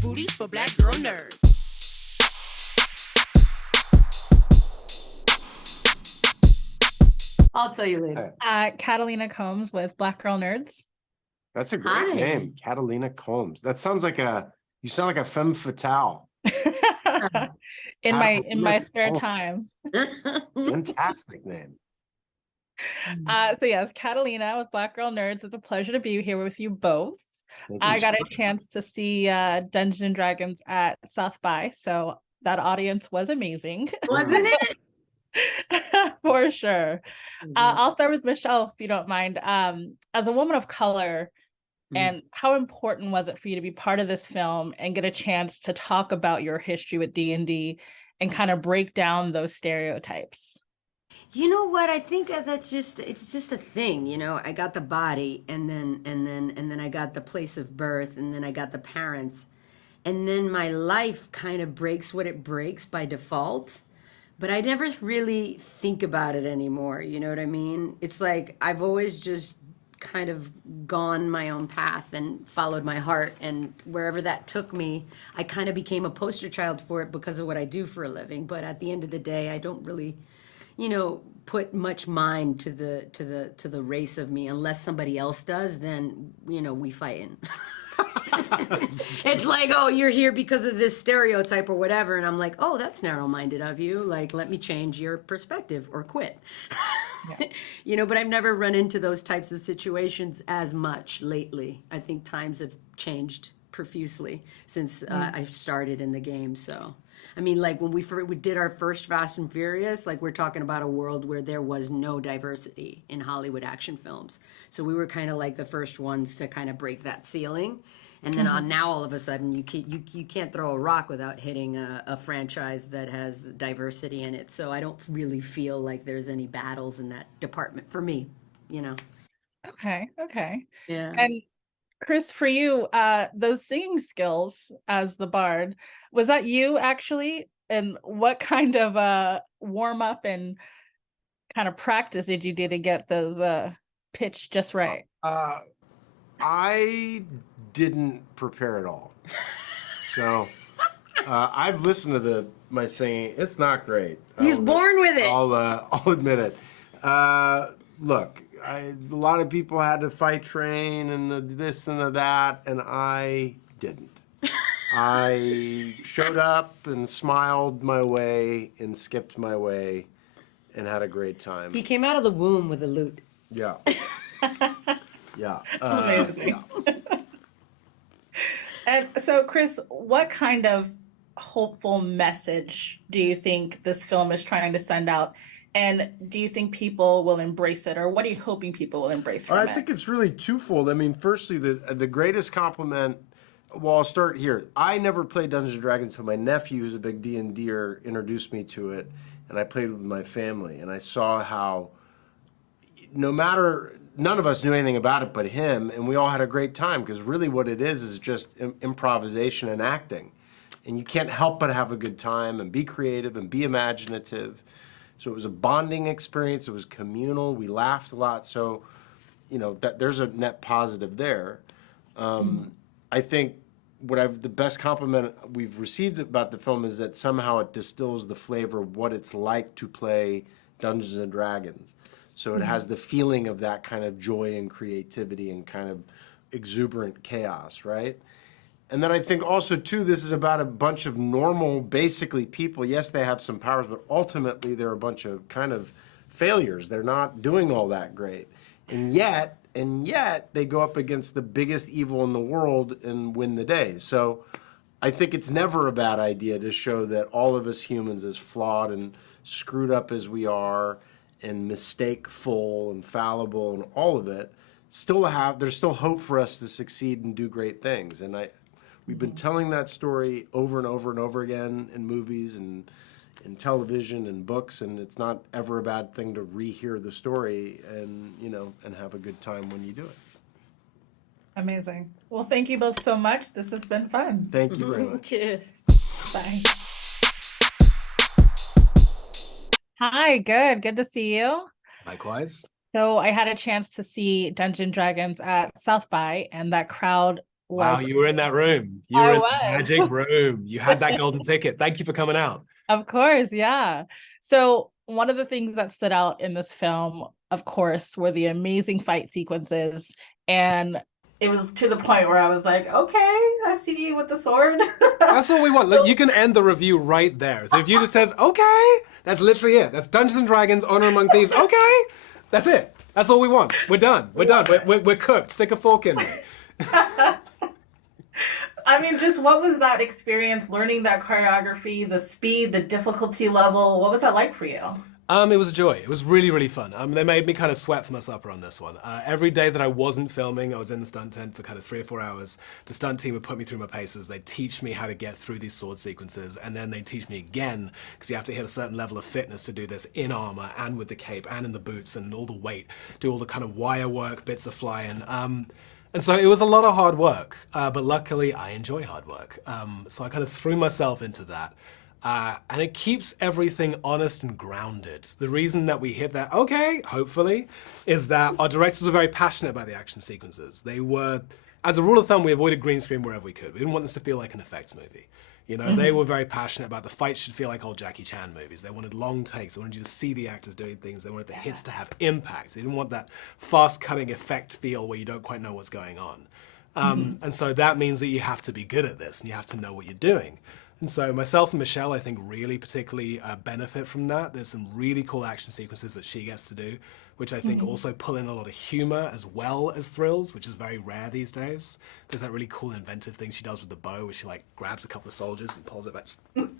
booties for black girl nerds. I'll tell you later. Catalina Combs with Black Girl Nerds. That's a great name, Catalina Combs. That sounds like you sound like a femme fatale. in my spare time. Fantastic name. So yes, Catalina with Black Girl Nerds. It's a pleasure to be here with you both. I got a chance to see Dungeons and Dragons at South by, so that audience was amazing. Wasn't it? For sure. I'll start with Michelle, if you don't mind. As a woman of color, and how important was it for you to be part of this film and get a chance to talk about your history with D&D and kind of break down those stereotypes? You know what? I think it's just a thing, you know. I got the body, and then I got the place of birth, and then I got the parents, and then my life kind of breaks what it breaks by default. But I never really think about it anymore, you know what I mean? It's like I've always just kind of gone my own path and followed my heart, and wherever that took me, I kind of became a poster child for it because of what I do for a living. But at the end of the day, I don't really, you know, put much mind to the race of me unless somebody else does. Then, you know, we fighting. It's like, oh, you're here because of this stereotype or whatever, and I'm like, oh, that's narrow-minded of you. Like, let me change your perspective or quit. Yeah. You know, but I've never run into those types of situations as much lately. I think times have changed profusely since I've started in the game. So, I mean, like when we did our first Fast and Furious, like we're talking about a world where there was no diversity in Hollywood action films. So we were kind of like the first ones to kind of break that ceiling. And then now all of a sudden you can't throw a rock without hitting a franchise that has diversity in it. So I don't really feel like there's any battles in that department for me, you know. Okay. Yeah. And Chris, for you, those singing skills as the bard, was that you actually? And what kind of warm up and kind of practice did you do to get those pitch just right? I didn't prepare at all. So I've listened to my singing. It's not great. He's born with it. I'll admit it. Look, a lot of people had to fight train and this and the that, and I didn't. I showed up and smiled my way and skipped my way and had a great time. He came out of the womb with a lute. Yeah. Yeah. Amazing. Yeah. And so, Chris, what kind of hopeful message do you think this film is trying to send out? And do you think people will embrace it, or what are you hoping people will embrace from it? I think it's really twofold. I mean, firstly, the greatest compliment. Well, I'll start here. I never played Dungeons and Dragons until my nephew, who's a big D&Der, introduced me to it, and I played with my family, and I saw how none of us knew anything about it but him, and we all had a great time, because really what it is just improvisation and acting. And you can't help but have a good time and be creative and be imaginative. So it was a bonding experience. It was communal. We laughed a lot. So, you know, there's a net positive there. I think the best compliment we've received about the film is that somehow it distills the flavor of what it's like to play Dungeons and Dragons. So it has the feeling of that kind of joy and creativity and kind of exuberant chaos, right? And then I think also, too, this is about a bunch of normal, basically people. Yes, they have some powers, but ultimately they're a bunch of kind of failures. They're not doing all that great. And yet they go up against the biggest evil in the world and win the day. So I think it's never a bad idea to show that all of us humans, as flawed and screwed up as we are, and mistakeful and fallible and all of it, there's still hope for us to succeed and do great things. And we've been telling that story over and over and over again in movies and in television and books, and it's not ever a bad thing to rehear the story and, you know, and have a good time when you do it. Amazing. Well, thank you both so much. This has been fun. Thank you very much. Cheers. Bye. Hi, good to see you. Likewise. So I had a chance to see Dungeons and Dragons at South by, and that crowd Wow, was you were in that room. You I were in the was. magic room. You had that golden ticket. Thank you for coming out. Of course, yeah. So one of the things that stood out in this film, of course, were the amazing fight sequences. And it was to the point where I was like, okay, I see you with the sword. That's all we want. Look, you can end the review right there. The review just says, okay, that's literally it. That's Dungeons and Dragons, Honor Among Thieves. Okay, that's it. That's all we want. We're done. We're done. We're cooked. Stick a fork in me. I mean, just what was that experience learning that choreography, the speed, the difficulty level? What was that like for you? It was a joy. It was really, really fun. They made me kind of sweat for my supper on this one. Every day that I wasn't filming, I was in the stunt tent for kind of 3 or 4 hours. The stunt team would put me through my paces. They'd teach me how to get through these sword sequences, and then they'd teach me again, because you have to hit a certain level of fitness to do this in armor and with the cape and in the boots and all the weight, do all the kind of wire work, bits of flying. And so it was a lot of hard work, but luckily I enjoy hard work. So I kind of threw myself into that. And it keeps everything honest and grounded. The reason that we hit that, okay, hopefully, is that our directors were very passionate about the action sequences. They were, as a rule of thumb, we avoided green screen wherever we could. We didn't want this to feel like an effects movie. You know, they were very passionate about the fights should feel like old Jackie Chan movies. They wanted long takes. They wanted you to see the actors doing things. They wanted the hits to have impact. They didn't want that fast-cutting effect feel where you don't quite know what's going on. And so that means that you have to be good at this and you have to know what you're doing. And so myself and Michelle, I think, really particularly benefit from that. There's some really cool action sequences that she gets to do, which I think also pull in a lot of humor as well as thrills, which is very rare these days. There's that really cool inventive thing she does with the bow where she like grabs a couple of soldiers and pulls it back.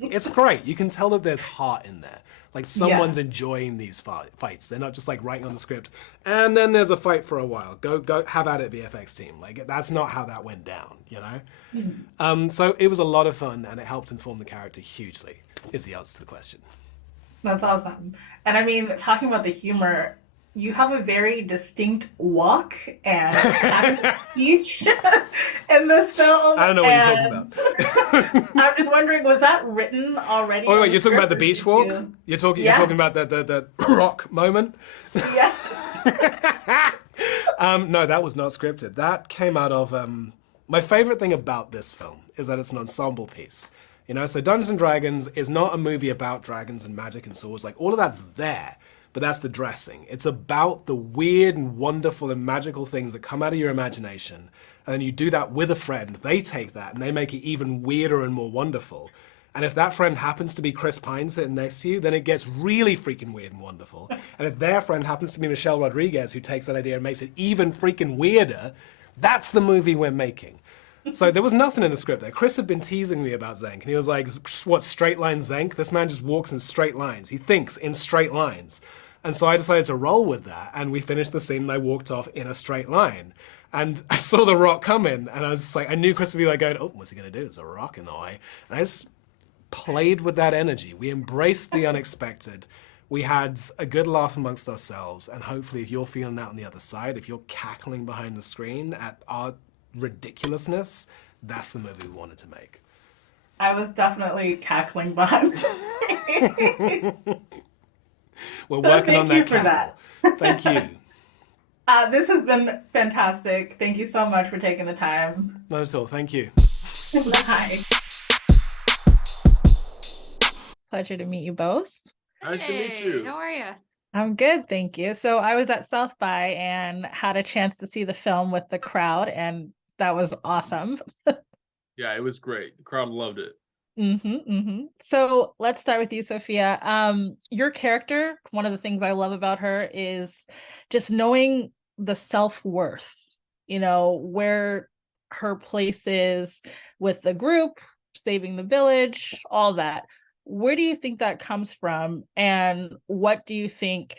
It's great. You can tell that there's heart in there. Like someone's enjoying these fights. They're not just like writing on the script, and then there's a fight for a while. Go have at it, VFX team. Like that's not how that went down, you know? So it was a lot of fun and it helped inform the character hugely, is the answer to the question. That's awesome. And I mean, talking about the humor, you have a very distinct walk and speech in this film. I don't know what you're talking about. I'm just wondering, was that written already? Oh, wait, you're talking about the beach walk? You're talking about the rock moment? Yeah. No, that was not scripted. That came out of, my favorite thing about this film is that it's an ensemble piece. You know, so Dungeons & Dragons is not a movie about dragons and magic and swords. Like, all of that's there, but that's the dressing. It's about the weird and wonderful and magical things that come out of your imagination. And then you do that with a friend. They take that and they make it even weirder and more wonderful. And if that friend happens to be Chris Pine sitting next to you, then it gets really freaking weird and wonderful. And if their friend happens to be Michelle Rodriguez, who takes that idea and makes it even freaking weirder, that's the movie we're making. So there was nothing in the script there. Chris had been teasing me about Xenk, and he was like, what, straight line Xenk? This man just walks in straight lines. He thinks in straight lines. And so I decided to roll with that, and we finished the scene, and I walked off in a straight line. And I saw the rock coming, and I was just like, I knew Chris would be like going, oh, what's he gonna do? There's a rock in the way. And I just played with that energy. We embraced the unexpected. We had a good laugh amongst ourselves, and hopefully if you're feeling that on the other side, if you're cackling behind the screen at our ridiculousness, that's the movie we wanted to make. I was definitely cackling behind. We're working on that cackle. Thank you. This has been fantastic. Thank you so much for taking the time. Not at all. Thank you. Bye. Pleasure to meet you both. Nice to meet you. How are you? I'm good, thank you. So I was at South by and had a chance to see the film with the crowd, and that was awesome. Yeah, it was great. The crowd loved it. So let's start with you, Sophia. Your character, one of the things I love about her is just knowing the self-worth, you know, where her place is with the group, saving the village, all that. Where do you think that comes from, and what do you think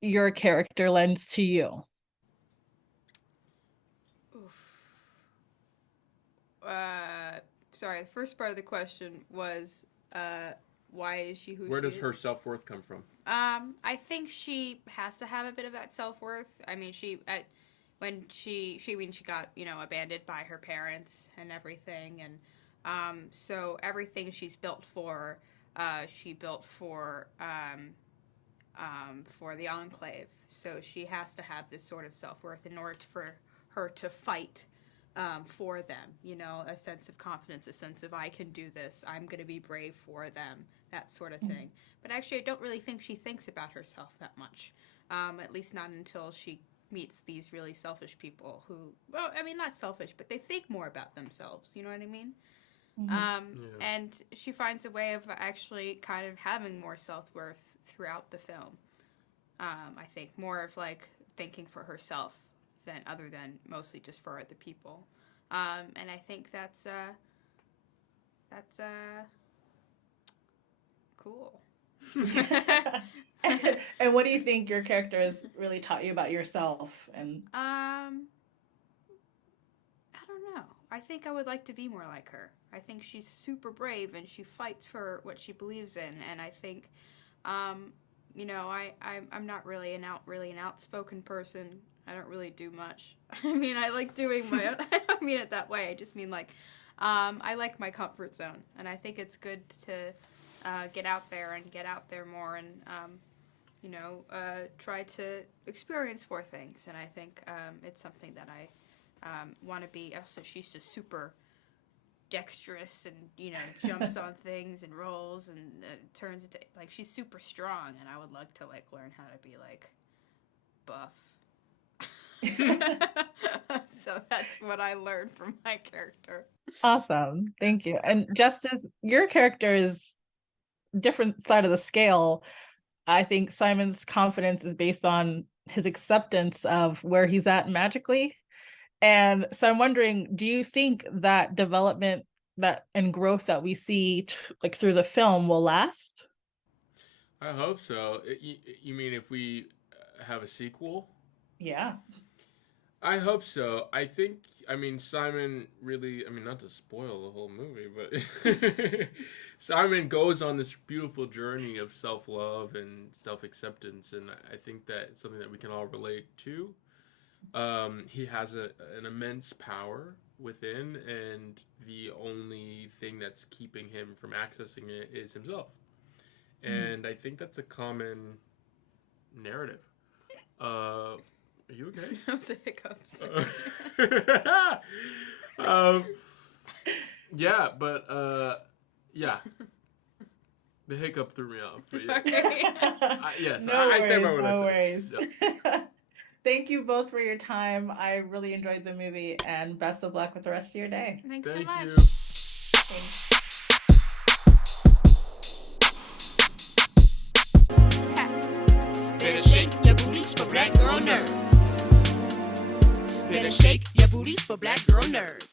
your character lends to you? Sorry, the first part of the question was, why is she who Where she does is? her self-worth come from? I think she has to have a bit of that self-worth. I mean, when she got, abandoned by her parents and everything, and so everything she's built for, she built for the Enclave. So she has to have this sort of self-worth in order for her to fight for them, you know, a sense of confidence, a sense of I can do this, I'm going to be brave for them, that sort of thing. But actually, I don't really think she thinks about herself that much, at least not until she meets these really selfish people who, well, I mean, not selfish, but they think more about themselves, you know what I mean? And she finds a way of actually kind of having more self-worth throughout the film. I think more of like thinking for herself than other than mostly just for other people. And I think that's cool. And what do you think your character has really taught you about yourself? And I don't know. I think I would like to be more like her. I think she's super brave and she fights for what she believes in. And I think, you know, I'm not really an outspoken person. I don't really do much. I mean, I like doing my own. I don't mean it that way. I just mean like, I like my comfort zone. And I think it's good to get out there more and, you know, try to experience more things. And I think it's something that I want to be. Also, she's just super dexterous and, you know, jumps on things and rolls and turns into, like, she's super strong. And I would like to, like, learn how to be, like, buff. So that's what I learned from my character. awesome. Thank you. And Justice, your character is different side of the scale. I think Simon's confidence is based on his acceptance of where he's at magically. And so I'm wondering, do you think that development and growth that we see like through the film will last? I hope so. You mean if we have a sequel? Yeah. I hope so. I think, I mean, Simon really, I mean, not to spoil the whole movie, but Simon goes on this beautiful journey of self-love and self-acceptance, and I think that it's something that we can all relate to. He has an immense power within, and the only thing that's keeping him from accessing it is himself. And I think that's a common narrative. Are you okay? Those are hiccups. Yeah, but yeah. The hiccup threw me off. But yeah. Yes, No I stand by worries, what no I said. worries. Yeah. Thank you both for your time. I really enjoyed the movie, and best of luck with the rest of your day. Thanks so Thank much. you. Thanks. Better shake your booties for black girl nerves. Better shake your booties for black girl nerves.